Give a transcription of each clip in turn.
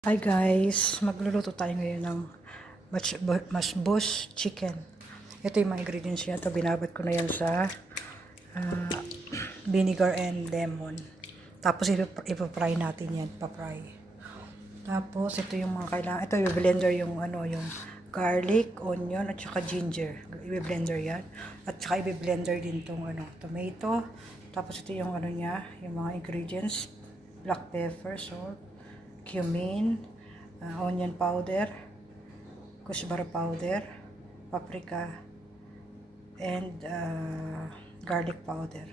Hi guys, magluluto tayo ngayon ng masbos chicken. Ito yung mga ingredients niya. Ito, binabad ko na yan sa vinegar and lemon. Tapos ipapry natin yan, papry. Tapos ito yung mga kailangan. Ito i-blender yung yung garlic, onion at saka ginger. I-blender yan. At saka i-blender din tong tomato. Tapos ito yung niya, yung mga ingredients, black pepper, salt, cumin, onion powder, kusbara powder, paprika, and garlic powder.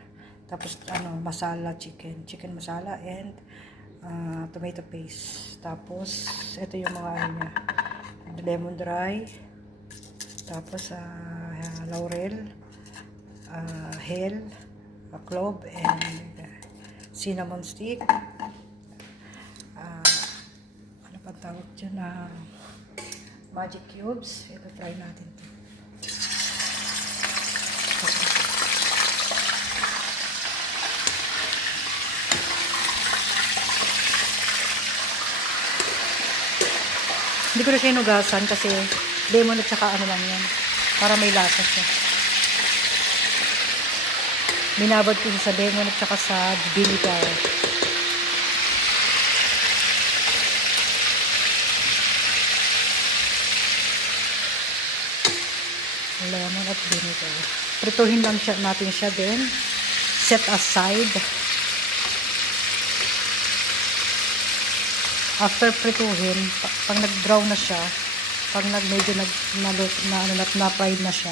Tapos masala, chicken masala, and tomato paste. Tapos ito yung mga niya, lemon dry, tapos laurel, hell, clove, and cinnamon stick. Ano tawag dyan na magic cubes. Ito, try natin ito. Hindi ko na siya inugasan kasi lemon at saka lang yan para may lasa siya. Binabad ko siya sa lemon at saka sa vinegar. Lemon at vinegar. Prituhin lang natin siya din. Set aside. After prituhin, pag nag-brown na siya, pag medyo na-fried na siya,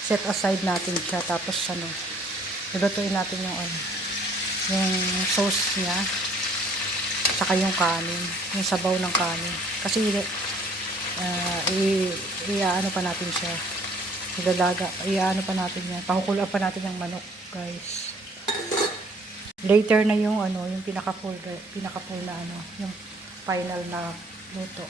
set aside natin siya. Tapos lulutuin natin yung sauce niya, saka yung kanin, yung sabaw ng kanin. Kasi i-ano pa natin siya. Iano pa natin yan. Pakukulaan pa natin yung manok, guys. Later na yung yung pinaka-full na yung final na luto.